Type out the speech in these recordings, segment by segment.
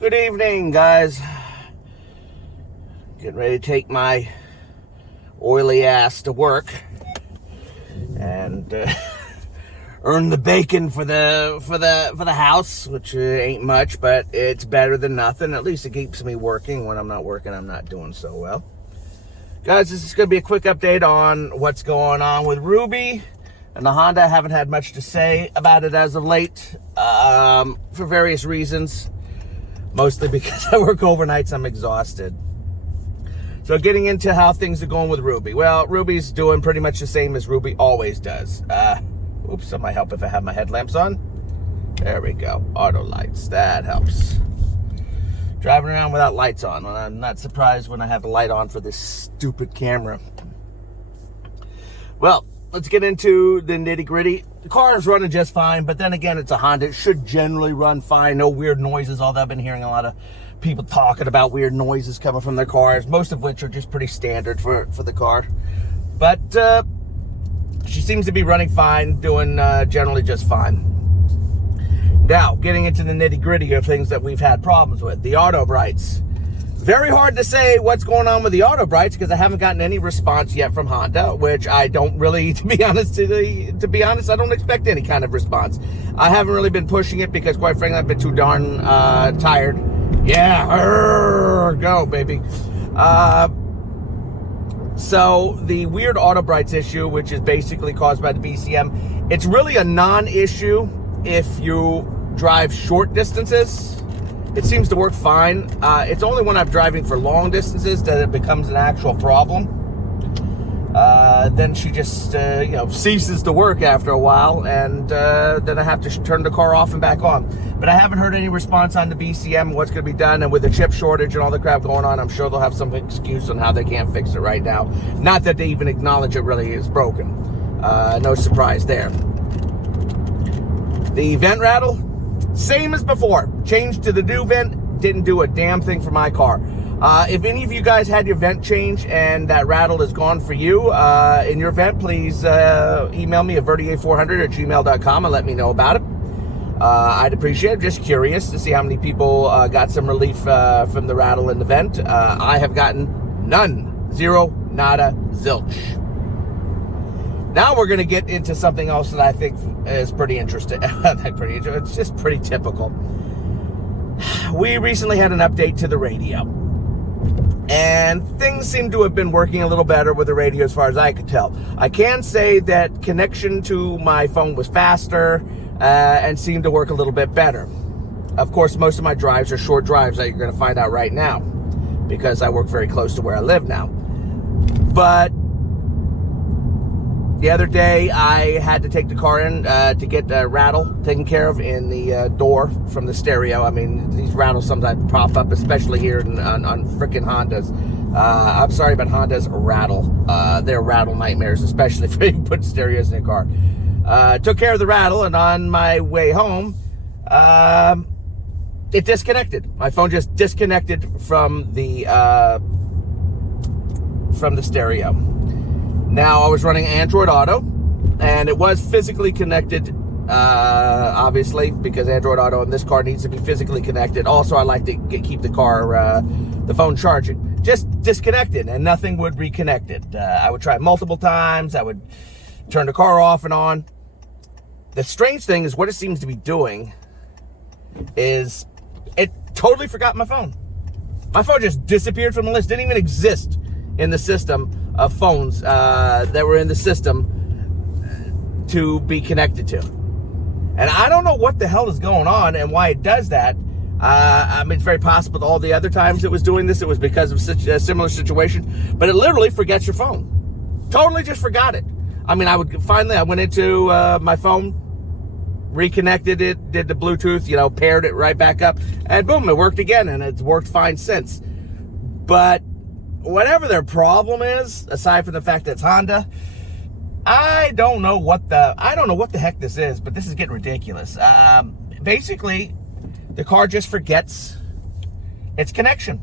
Good evening, guys. Getting ready to take my oily ass to work and earn the bacon for the house, which ain't much, but it's better than nothing. At least it keeps me working. When I'm not working, I'm not doing so well. Guys, this is going to be a quick update on what's going on with Ruby and the Honda. I haven't had much to say about it as of late for various reasons. Mostly because I work overnights, I'm exhausted. So getting into how things are going with Ruby. Well, Ruby's doing pretty much the same as Ruby always does. Oops, that might help if I have my headlamps on. There we go. Auto lights, that helps. Driving around without lights on. Well, I'm not surprised when I have a light on for this stupid camera. Well, let's get into the nitty gritty. The car is running just fine, but then again, it's a Honda. It should generally run fine. No weird noises, although I've been hearing a lot of people talking about weird noises coming from their cars, most of which are just pretty standard for the car. But she seems to be running fine, doing generally just fine. Now, getting into the nitty gritty of things that we've had problems with. The auto brights. Very hard to say what's going on with the auto brights because I haven't gotten any response yet from Honda, which I don't really, to be honest, I don't expect any kind of response. I haven't really been pushing it because, quite frankly, I've been too darn tired. Yeah, go, baby. So the weird auto brights issue, which is basically caused by the BCM, it's really a non-issue if you drive short distances. It seems to work fine. It's only when I'm driving for long distances that it becomes an actual problem. Then she just, ceases to work after a while, and then I have to turn the car off and back on. But I haven't heard any response on the BCM, what's going to be done, and with the chip shortage and all the crap going on, I'm sure they'll have some excuse on how they can't fix it right now. Not that they even acknowledge it really is broken. No surprise there. The vent rattle, same as before. Changed to the new vent, didn't do a damn thing for my car. If any of you guys had your vent change and that rattle is gone for you in your vent, please email me at vertier400@gmail.com and let me know about it. I'd appreciate it. Just curious to see how many people got some relief from the rattle in the vent. I have gotten none. Zero, nada, zilch. Now we're going to get into something else that I think is pretty interesting. It's just pretty typical. We recently had an update to the radio. And things seem to have been working a little better with the radio as far as I could tell. I can say that connection to my phone was faster and seemed to work a little bit better. Of course, most of my drives are short drives that you're going to find out right now because I work very close to where I live now. But the other day, I had to take the car in to get a rattle taken care of in the door from the stereo. I mean, these rattles sometimes pop up, especially here on frickin' Hondas. I'm sorry about Honda's rattle. They're rattle nightmares, especially if you put stereos in your car. Took care of the rattle, and on my way home, it disconnected. My phone just disconnected from the stereo. Now, I was running Android Auto, and it was physically connected, obviously, because Android Auto in this car needs to be physically connected. Also, I like to keep the phone charging. Just disconnected, and nothing would reconnect it. I would try it multiple times. I would turn the car off and on. The strange thing is what it seems to be doing is it totally forgot my phone. My phone just disappeared from the list. Didn't even exist in the system of phones that were in the system to be connected to. And I don't know what the hell is going on and why it does that. I mean, it's very possible that all the other times it was doing this, it was because of such a similar situation. But it literally forgets your phone. Totally just forgot it. I mean, I went into my phone, reconnected it, did the Bluetooth, paired it right back up, and boom, it worked again, and it's worked fine since. But whatever their problem is, aside from the fact that it's Honda, I don't know what the heck this is, but this is getting ridiculous. Basically, the car just forgets its connection.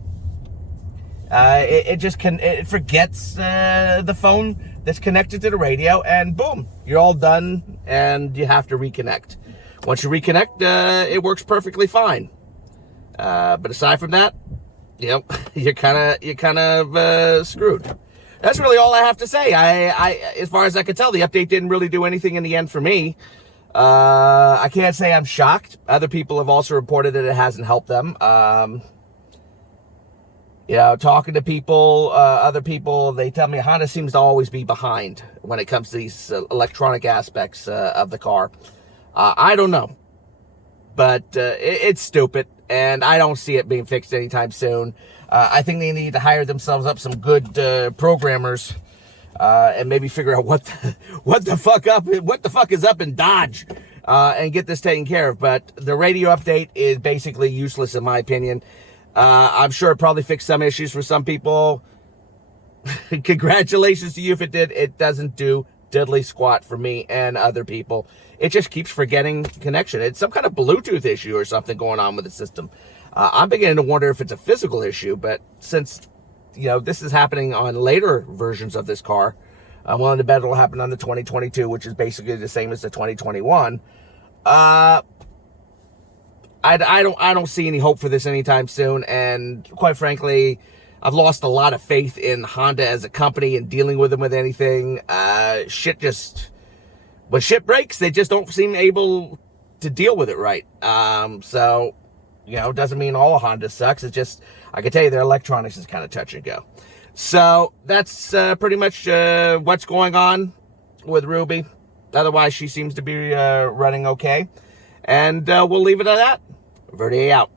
It forgets the phone that's connected to the radio, and boom, you're all done, and you have to reconnect. Once you reconnect, it works perfectly fine. But aside from that, you're kind of screwed. That's really all I have to say. I as far as I could tell, the update didn't really do anything in the end for me. I can't say I'm shocked. Other people have also reported that it hasn't helped them. Talking to people, other people, they tell me Honda seems to always be behind when it comes to these electronic aspects of the car. I don't know, but it's stupid, and I don't see it being fixed anytime soon. I think they need to hire themselves up some good programmers and maybe figure out what the fuck is up in Dodge and get this taken care of. But the radio update is basically useless in my opinion. I'm sure it probably fixed some issues for some people. Congratulations to you if it did. It doesn't do diddly squat for me and other people. It just keeps forgetting connection. It's some kind of Bluetooth issue or something going on with the system. I'm beginning to wonder if it's a physical issue, but since this is happening on later versions of this car, I'm willing to bet it'll happen on the 2022, which is basically the same as the 2021. I don't see any hope for this anytime soon, and quite frankly, I've lost a lot of faith in Honda as a company and dealing with them with anything. When shit breaks, they just don't seem able to deal with it right. So it doesn't mean all Honda sucks. It's just, I can tell you their electronics is kind of touch and go. So that's pretty much what's going on with Ruby. Otherwise, she seems to be running okay. And we'll leave it at that. Verde out.